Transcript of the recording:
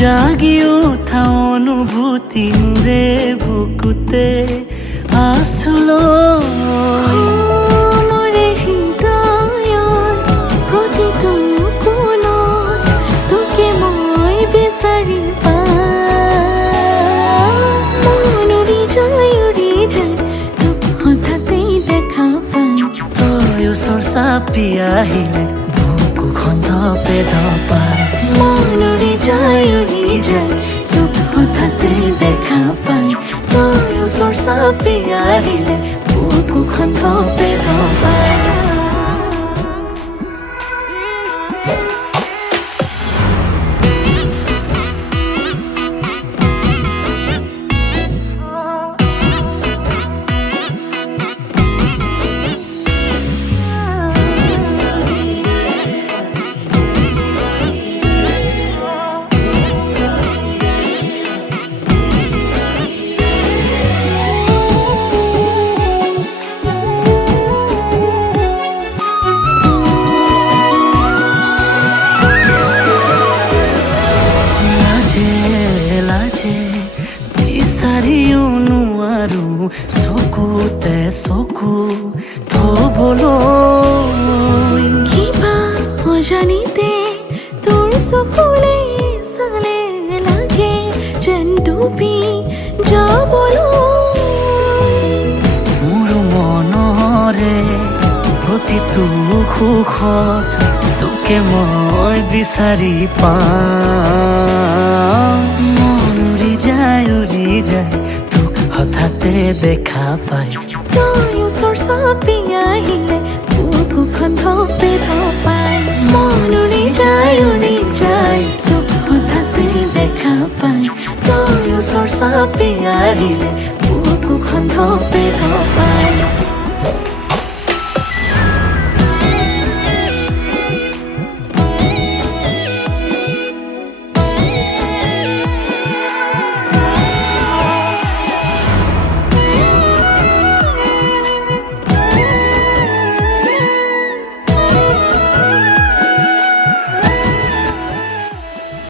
জাগি উঠা অনুভূতি মোৰে বুকুতে আছলো মোৰে হৃদয়ৰ প্ৰতিটো কোণত তোকে মই বিচাৰি পাওঁ। মন উৰি যায় তোক হঠাতেই দেখা পাই। তই ওচৰ চাপি আহিলে বুকুখন ধপে ধপাই। মন উৰি যায় তোক হঠাতেই দেখা পাই। তই ওচৰ চাপি আহিলে বুকুখন ধপে ধপাই। বিচাৰিও নোৱাৰো চকুতে চকু থবলৈ। কিবা অজানিতে তোৰ চকুলে চালে লাগে যেন ডুবি যাবলৈ। মোৰ মনৰে প্ৰতিটো সুখত তোকে মই বিচাৰি পাওঁ। মন উৰি যায় তোক হঠাতে দেখা পাই। তই ওচৰ চাপি আহিলে বুকুখন ধপে ধপাই। মন উৰি যায় তোক হঠাতে দেখা পাই। তই ওচৰ চাপি আহিলে বুকুখন ধপে ধপাই।